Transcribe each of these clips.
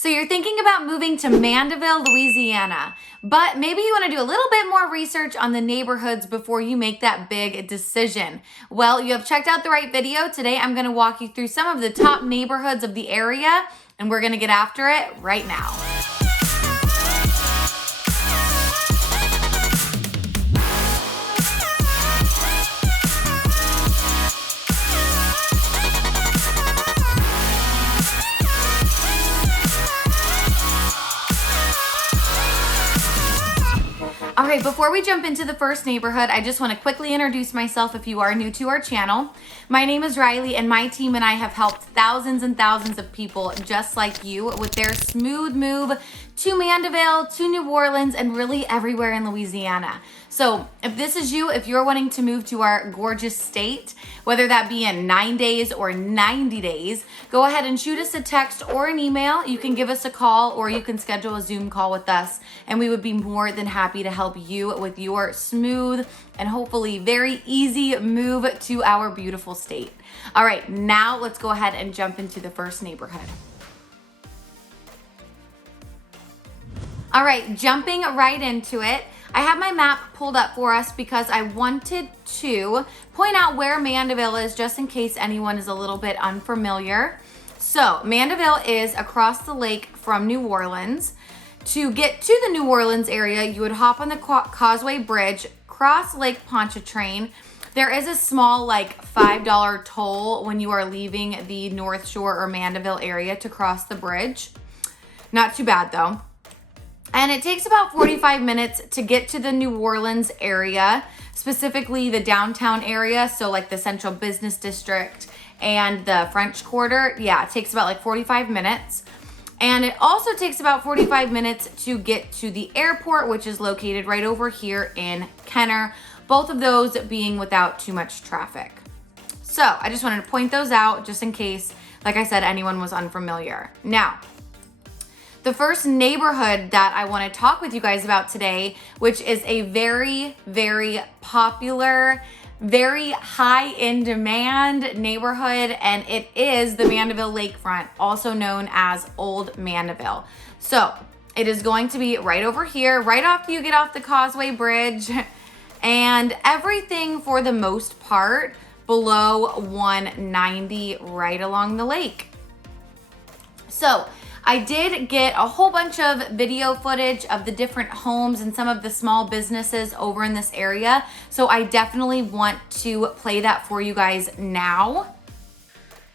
So you're thinking about moving to Mandeville, Louisiana, but maybe you want to do a little bit more research on the neighborhoods before you make that big decision. Well, you have checked out the right video. Today I'm going to walk you through some of the top neighborhoods of the area, and we're going to get after it right now. All right, before we jump into the first neighborhood, I just want to quickly introduce myself if you are new to our channel. My name is Riley, and my team and I have helped thousands and thousands of people just like you with their smooth move to Mandeville, to New Orleans, and really everywhere in Louisiana. So if this is you, if you're wanting to move to our gorgeous state, whether that be in 9 days or 90 days, go ahead and shoot us a text or an email. You can give us a call or you can schedule a Zoom call with us, and we would be more than happy to help you with your smooth and hopefully very easy move to our beautiful state. All right, now let's go ahead and jump into the first neighborhood. All right, jumping right into it. I have my map pulled up for us because I wanted to point out where Mandeville is just in case anyone is a little bit unfamiliar. So Mandeville is across the lake from New Orleans. To get to the New Orleans area, you would hop on the Causeway Bridge, cross Lake Pontchartrain. There is a small $5 toll when you are leaving the North Shore or Mandeville area to cross the bridge. Not too bad though. And it takes about 45 minutes to get to the New Orleans area, specifically the downtown area, so like the Central Business District and the French Quarter. Yeah, it takes about 45 minutes. And it also takes about 45 minutes to get to the airport, which is located right over here in Kenner, both of those being without too much traffic. So I just wanted to point those out just in case, like I said, anyone was unfamiliar. Now, the first neighborhood that I want to talk with you guys about today, which is a very, very popular, very high in demand neighborhood, and it is the Mandeville Lakefront, also known as Old Mandeville. So it is going to be right over here, right after you get off the Causeway Bridge, and everything for the most part below 190 right along the lake. So I did get a whole bunch of video footage of the different homes and some of the small businesses over in this area. So I definitely want to play that for you guys now.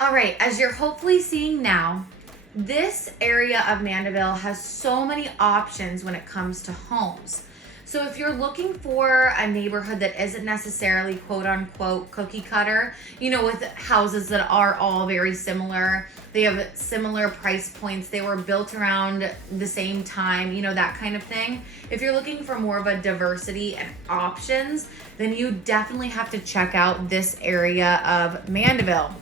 All right, as you're hopefully seeing now, this area of Mandeville has so many options when it comes to homes. So if you're looking for a neighborhood that isn't necessarily quote unquote cookie cutter, with houses that are all very similar, they have similar price points, they were built around the same time, that kind of thing. If you're looking for more of a diversity and options, then you definitely have to check out this area of Mandeville.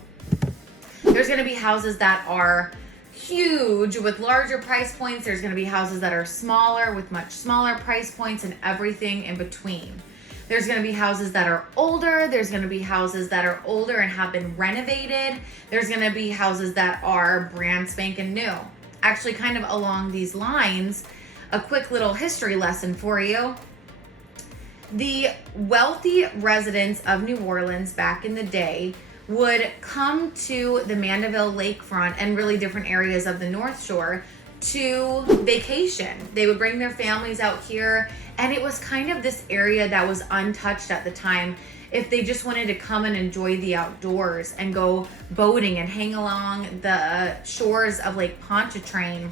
There's gonna be houses that are huge with larger price points. There's going to be houses that are smaller with much smaller price points and everything in between. There's going to be houses that are older. There's going to be houses that are older and have been renovated. There's going to be houses that are brand spanking new. Actually, kind of along these lines, a quick little history lesson for you. The wealthy residents of New Orleans back in the day would come to the Mandeville Lakefront and really different areas of the North Shore to vacation. They would bring their families out here, and it was kind of this area that was untouched at the time. If they just wanted to come and enjoy the outdoors and go boating and hang along the shores of Lake Pontchartrain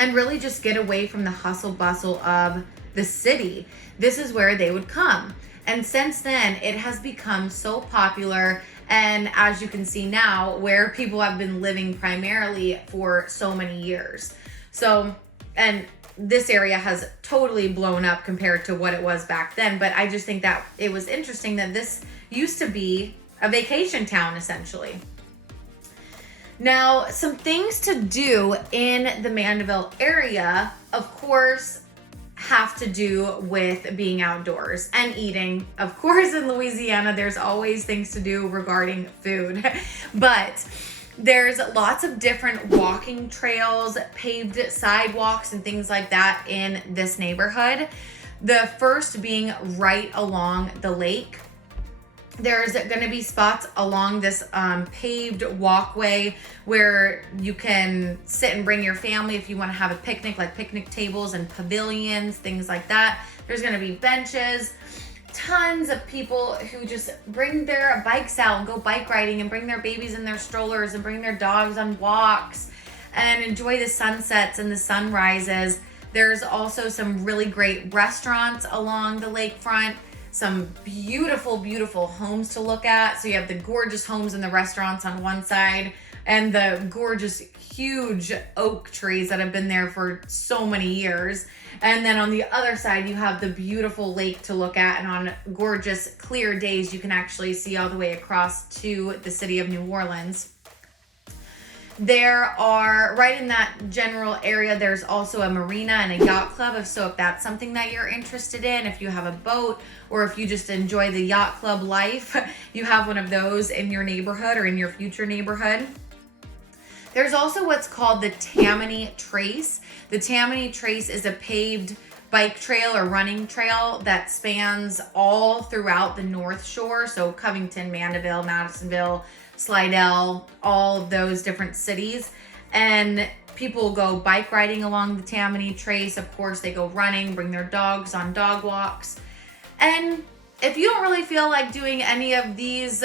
and really just get away from the hustle bustle of the city, this is where they would come. And since then, it has become so popular, and as you can see now, where people have been living primarily for so many years. So, and this area has totally blown up compared to what it was back then, but I just think that it was interesting that this used to be a vacation town, essentially. Now, some things to do in the Mandeville area, of course, have to do with being outdoors and eating. Of course, in Louisiana, there's always things to do regarding food. But There's lots of different walking trails, paved sidewalks, and things like that in this neighborhood. The first being right along the lake. There's going to be spots along this paved walkway where you can sit and bring your family if you want to have a picnic, like picnic tables and pavilions, things like that. There's going to be benches. Tons of people who just bring their bikes out and go bike riding and bring their babies in their strollers and bring their dogs on walks and enjoy the sunsets and the sunrises. There's also some really great restaurants along the lakefront, some beautiful, beautiful homes to look at. So you have the gorgeous homes and the restaurants on one side and the gorgeous, huge oak trees that have been there for so many years. And then on the other side, you have the beautiful lake to look at. And on gorgeous, clear days, you can actually see all the way across to the city of New Orleans. There are, right in that general area, there's also a marina and a yacht club. So if that's something that you're interested in, if you have a boat or if you just enjoy the yacht club life, you have one of those in your neighborhood or in your future neighborhood. There's also what's called the Tammany Trace. The Tammany Trace is a paved bike trail or running trail that spans all throughout the North Shore. So Covington, Mandeville, Madisonville, Slidell, all of those different cities. And people go bike riding along the Tammany Trace. Of course, they go running, bring their dogs on dog walks. And if you don't really feel like doing any of these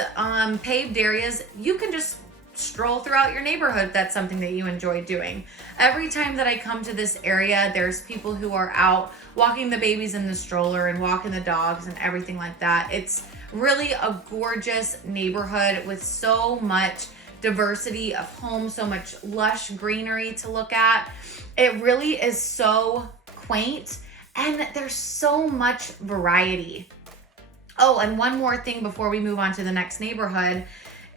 paved areas, you can just stroll throughout your neighborhood if that's something that you enjoy doing. Every time that I come to this area, there's people who are out walking the babies in the stroller and walking the dogs and everything like that. It's really a gorgeous neighborhood with so much diversity of homes, so much lush greenery to look at. It really is so quaint and there's so much variety. Oh, and one more thing before we move on to the next neighborhood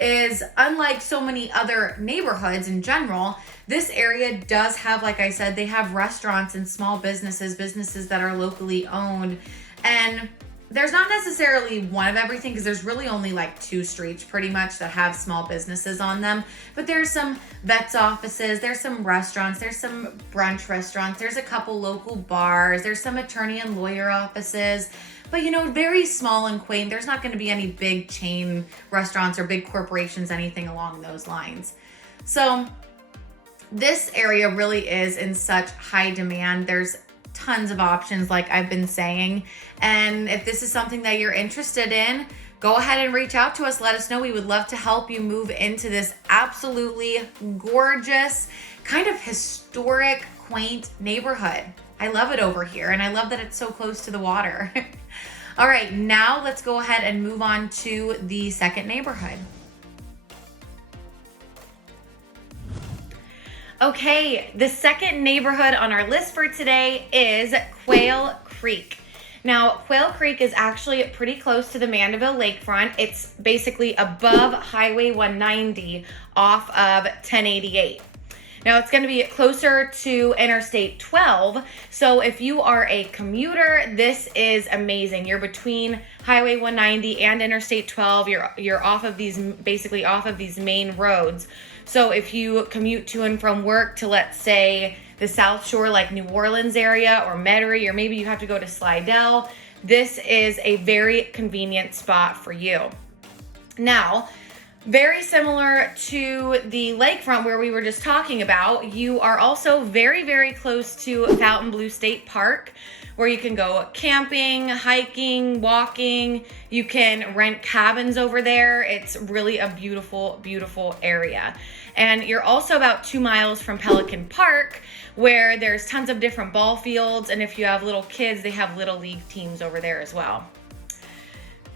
is, unlike so many other neighborhoods in general, this area does have, like I said, they have restaurants and small businesses that are locally owned. And there's not necessarily one of everything because there's really only like 2 streets pretty much that have small businesses on them. But there's some vet's offices, there's some restaurants, there's some brunch restaurants, there's a couple local bars, there's some attorney and lawyer offices. But, you know, very small and quaint. There's not going to be any big chain restaurants or big corporations, anything along those lines. So this area really is in such high demand. There's tons of options, like I've been saying. And if this is something that you're interested in, go ahead and reach out to us. Let us know. We would love to help you move into this absolutely gorgeous, kind of historic, quaint neighborhood. I love it over here, and I love that it's so close to the water. All right, now let's go ahead and move on to the second neighborhood. Okay, the second neighborhood on our list for today is Quail Creek. Now, Quail Creek is actually pretty close to the Mandeville lakefront. It's basically above Highway 190 off of 1088. Now, it's going to be closer to Interstate 12. So if you are a commuter, this is amazing. You're between Highway 190 and Interstate 12. You're off of these, basically off of these main roads. So if you commute to and from work to, let's say, the South Shore, like New Orleans area or Metairie, or maybe you have to go to Slidell, this is a very convenient spot for you. Now, very similar to the lakefront where we were just talking about, you are also very, very close to Fontainebleau State Park, where you can go camping, hiking, walking. You can rent cabins over there. It's really a beautiful, beautiful area. And you're also about 2 miles from Pelican Park, where there's tons of different ball fields. And if you have little kids, they have little league teams over there as well.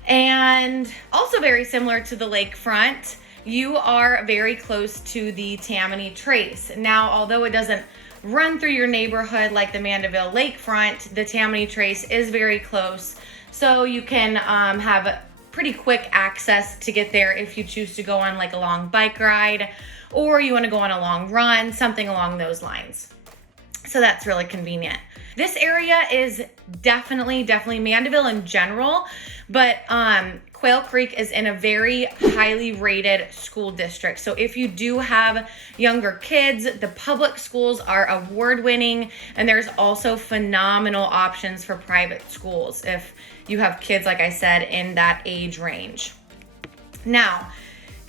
And also very similar to the lakefront, you are very close to the Tammany Trace. Now, although it doesn't run through your neighborhood like the Mandeville lakefront, the Tammany Trace is very close. So you can have pretty quick access to get there if you choose to go on like a long bike ride, or you want to go on a long run, something along those lines. So that's really convenient. This area is definitely Mandeville in general, but Quail Creek is in a very highly rated school district. So if you do have younger kids, the public schools are award-winning, and there's also phenomenal options for private schools if you have kids, like I said, in that age range. Now,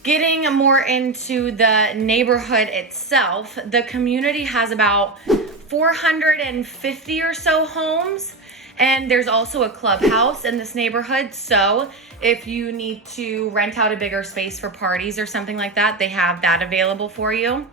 getting more into the neighborhood itself, the community has about 450 or so homes. And there's also a clubhouse in this neighborhood. So if you need to rent out a bigger space for parties or something like that, they have that available for you.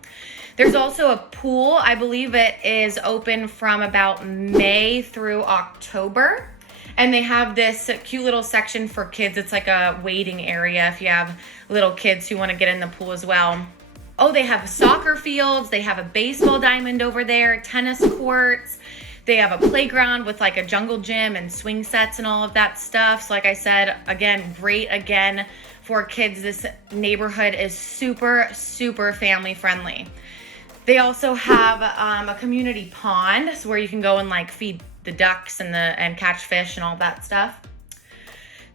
There's also a pool. I believe it is open from about May through October. And they have this cute little section for kids. It's like a waiting area if you have little kids who want to get in the pool as well. Oh, they have soccer fields. They have a baseball diamond over there, tennis courts. They have a playground with like a jungle gym and swing sets and all of that stuff. So like I said, again, great again for kids. This neighborhood is super, super family friendly. They also have a community pond, so where you can go and like feed the ducks and catch fish and all that stuff.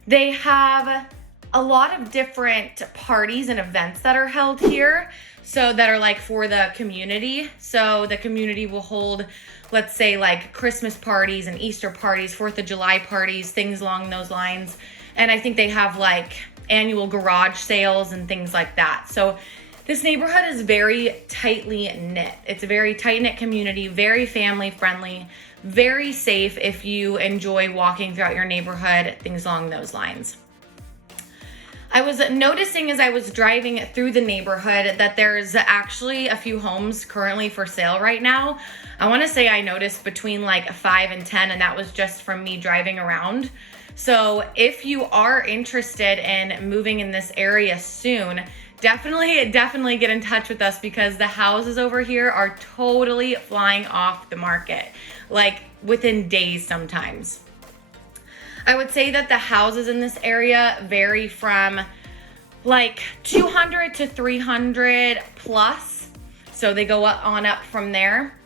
They have a lot of different parties and events that are held here, so that are like for the community. So the community will hold, let's say, like Christmas parties and Easter parties, 4th of July parties, things along those lines. And I think they have like annual garage sales and things like that. So this neighborhood is very tightly knit. It's a very tight-knit community, very family friendly, very safe if you enjoy walking throughout your neighborhood, things along those lines. I was noticing as I was driving through the neighborhood that there's actually a few homes currently for sale right now. I want to say I noticed between like 5 and 10, and that was just from me driving around. So if you are interested in moving in this area soon, definitely get in touch with us, because the houses over here are totally flying off the market, like within days sometimes. I would say that the houses in this area vary from like 200 to 300 plus. So they go on up from there.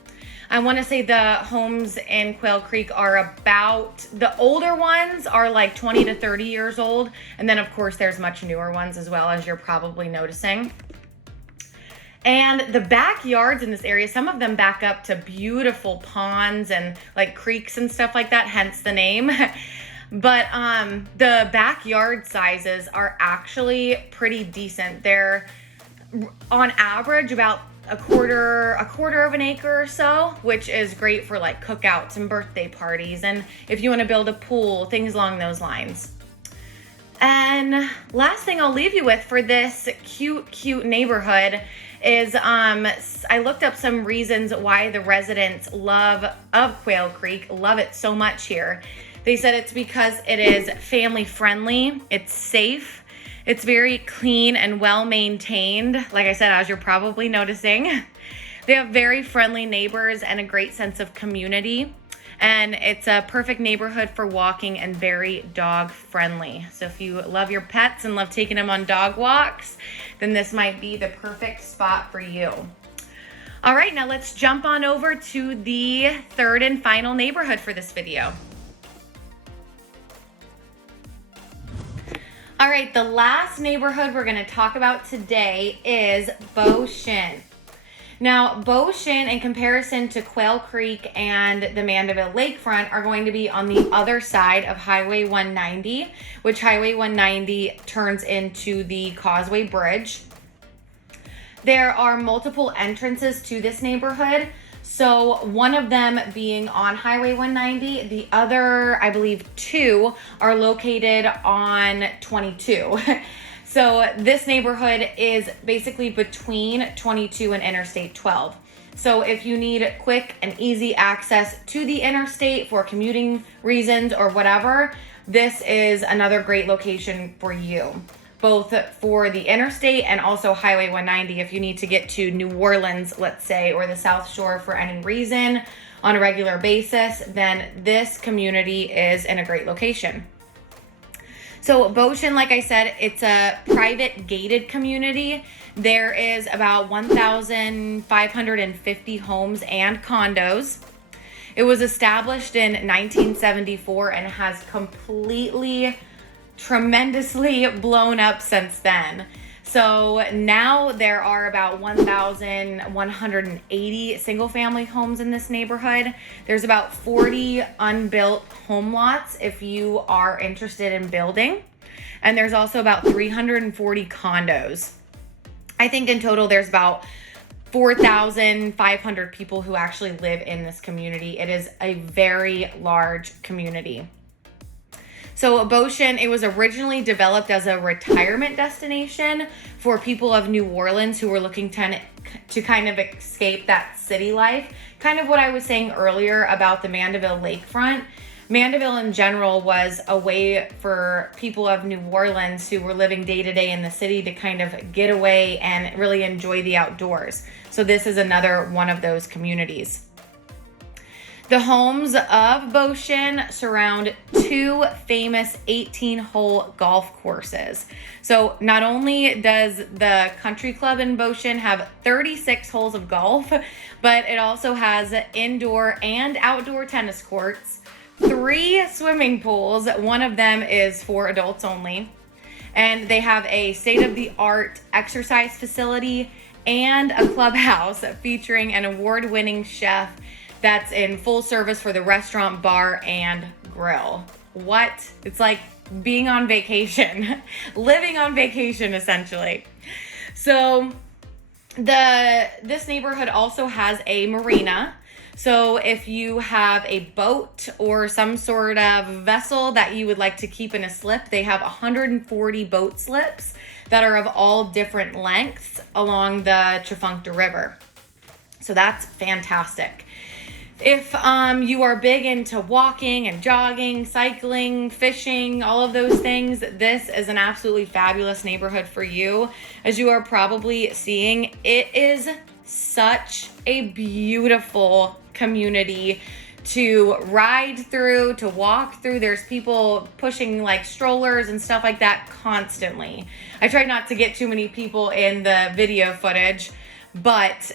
I want to say the homes in Quail Creek are about, the older ones are like 20 to 30 years old. And then of course there's much newer ones as well, as you're probably noticing. And the backyards in this area, some of them back up to beautiful ponds and like creeks and stuff like that, hence the name. But the backyard sizes are actually pretty decent. They're on average about a quarter of an acre or so, which is great for like cookouts and birthday parties, and if you want to build a pool, things along those lines. And last thing I'll leave you with for this cute neighborhood is I looked up some reasons why the residents of Quail Creek love it so much here. They said it's because it is family friendly, it's safe, it's very clean and well maintained, like I said, as you're probably noticing. They have very friendly neighbors and a great sense of community. And it's a perfect neighborhood for walking and very dog friendly. So if you love your pets and love taking them on dog walks, then this might be the perfect spot for you. All right, now let's jump on over to the third and final neighborhood for this video. All right, the last neighborhood we're gonna talk about today is Beau. Now, Beau in comparison to Quail Creek and the Mandeville Lakefront are going to be on the other side of Highway 190, which Highway 190 turns into the Causeway Bridge. There are multiple entrances to this neighborhood. So one of them being on Highway 190, the other, I believe 2, are located on 22. So this neighborhood is basically between 22 and Interstate 12. So if you need quick and easy access to the interstate for commuting reasons or whatever, this is another great location for you. Both for the interstate and also Highway 190 if you need to get to New Orleans, let's say, or the South Shore for any reason on a regular basis, then this community is in a great location. So Beau, like I said, it's a private gated community. There is about 1,550 homes and condos. It was established in 1974 and has completely tremendously blown up since then. So now there are about 1,180 single family homes in this neighborhood. There's about 40 unbuilt home lots if you are interested in building. And there's also about 340 condos. I think in total there's about 4,500 people who actually live in this community. It is a very large community. So Beauchene, it was originally developed as a retirement destination for people of New Orleans who were looking to kind of escape that city life. Kind of what I was saying earlier about the Mandeville lakefront. Mandeville in general was a way for people of New Orleans who were living day to day in the city to kind of get away and really enjoy the outdoors. So this is another one of those communities. The homes of Beauchene surround two famous 18-hole golf courses. So not only does the country club in Beauchene have 36 holes of golf, but it also has indoor and outdoor tennis courts, 3 swimming pools. One of them is for adults only. And they have a state-of-the-art exercise facility and a clubhouse featuring an award-winning chef that's in full service for the restaurant, bar, and grill. What? It's like being on vacation, living on vacation, essentially. So this neighborhood also has a marina. So if you have a boat or some sort of vessel that you would like to keep in a slip, they have 140 boat slips that are of all different lengths along the Tchefuncte River. So that's fantastic. If you are big into walking and jogging, cycling, fishing, all of those things, this is an absolutely fabulous neighborhood for you. As you are probably seeing, it is such a beautiful community to ride through, to walk through. There's people pushing like strollers and stuff like that constantly. I tried not to get too many people in the video footage, but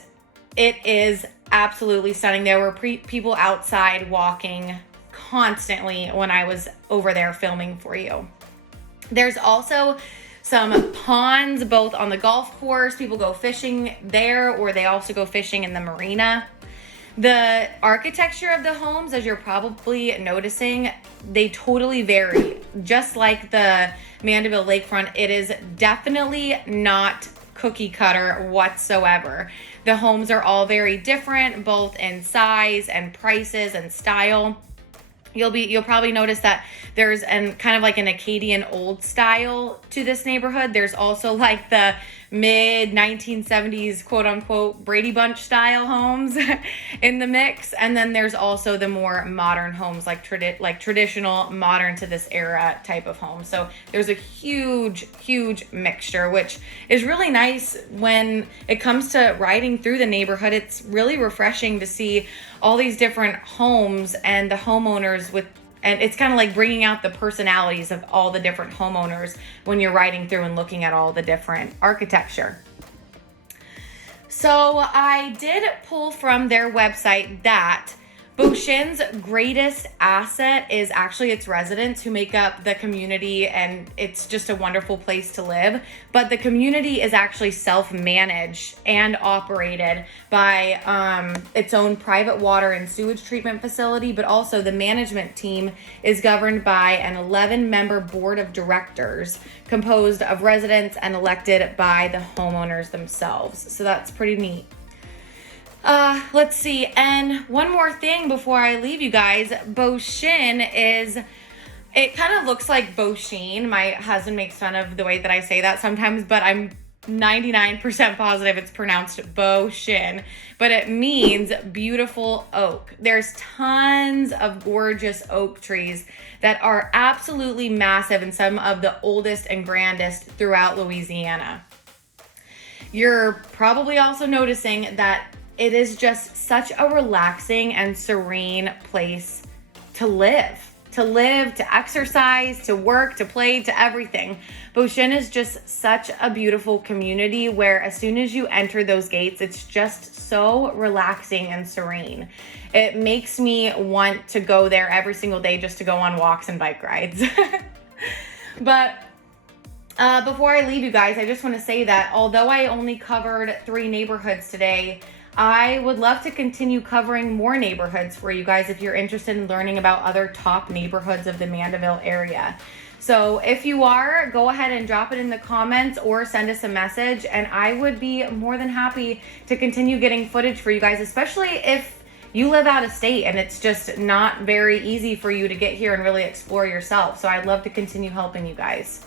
it is absolutely stunning. There were people outside walking constantly when I was over there filming for you. There's also some ponds both on the golf course. People go fishing there, or they also go fishing in the marina. The architecture of the homes, as you're probably noticing, they totally vary. Just like the Mandeville lakefront, it is definitely not cookie cutter whatsoever. The homes are all very different, both in size and prices and style. You'll probably notice that there's kind of like an Acadian old style to this neighborhood. There's also like the mid 1970s quote unquote Brady Bunch style homes in the mix, and then there's also the more modern homes like traditional modern to this era type of homes. So there's a huge mixture, which is really nice when it comes to riding through the neighborhood. It's really refreshing to see all these different homes and the homeowners and it's kind of like bringing out the personalities of all the different homeowners when you're riding through and looking at all the different architecture. So I did pull from their website that Beauchene's greatest asset is actually its residents who make up the community, and it's just a wonderful place to live. But the community is actually self-managed and operated by its own private water and sewage treatment facility, but also the management team is governed by an 11-member board of directors composed of residents and elected by the homeowners themselves. So that's pretty neat. Let's see. And one more thing before I leave you guys. Beauchene it kind of looks like Beauchene. My husband makes fun of the way that I say that sometimes, but I'm 99% positive it's pronounced Beauchene, but it means beautiful oak. There's tons of gorgeous oak trees that are absolutely massive and some of the oldest and grandest throughout Louisiana. You're probably also noticing that it is just such a relaxing and serene place to live, to exercise, to work, to play, to everything. Beauchene is just such a beautiful community where as soon as you enter those gates, it's just so relaxing and serene. It makes me want to go there every single day just to go on walks and bike rides. But before I leave you guys, I just want to say that although I only covered 3 neighborhoods today, I would love to continue covering more neighborhoods for you guys if you're interested in learning about other top neighborhoods of the Mandeville area. So if you are, go ahead and drop it in the comments or send us a message, and I would be more than happy to continue getting footage for you guys, especially if you live out of state and it's just not very easy for you to get here and really explore yourself. So I'd love to continue helping you guys.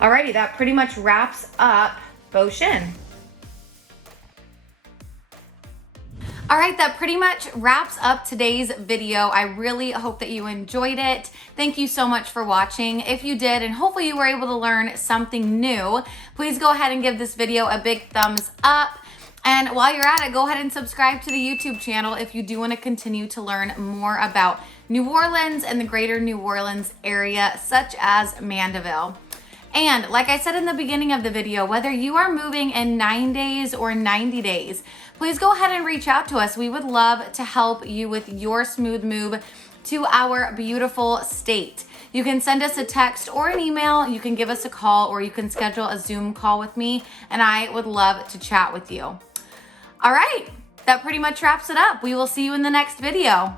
Alrighty, that pretty much wraps up Beau, Chene. All right, that pretty much wraps up today's video. I really hope that you enjoyed it. Thank you so much for watching. If you did, and hopefully you were able to learn something new, please go ahead and give this video a big thumbs up. And while you're at it, go ahead and subscribe to the YouTube channel if you do want to continue to learn more about New Orleans and the greater New Orleans area, such as Mandeville. And like I said in the beginning of the video, whether you are moving in 9 days or 90 days, please go ahead and reach out to us. We would love to help you with your smooth move to our beautiful state. You can send us a text or an email, you can give us a call, or you can schedule a Zoom call with me, and I would love to chat with you. All right, that pretty much wraps it up. We will see you in the next video.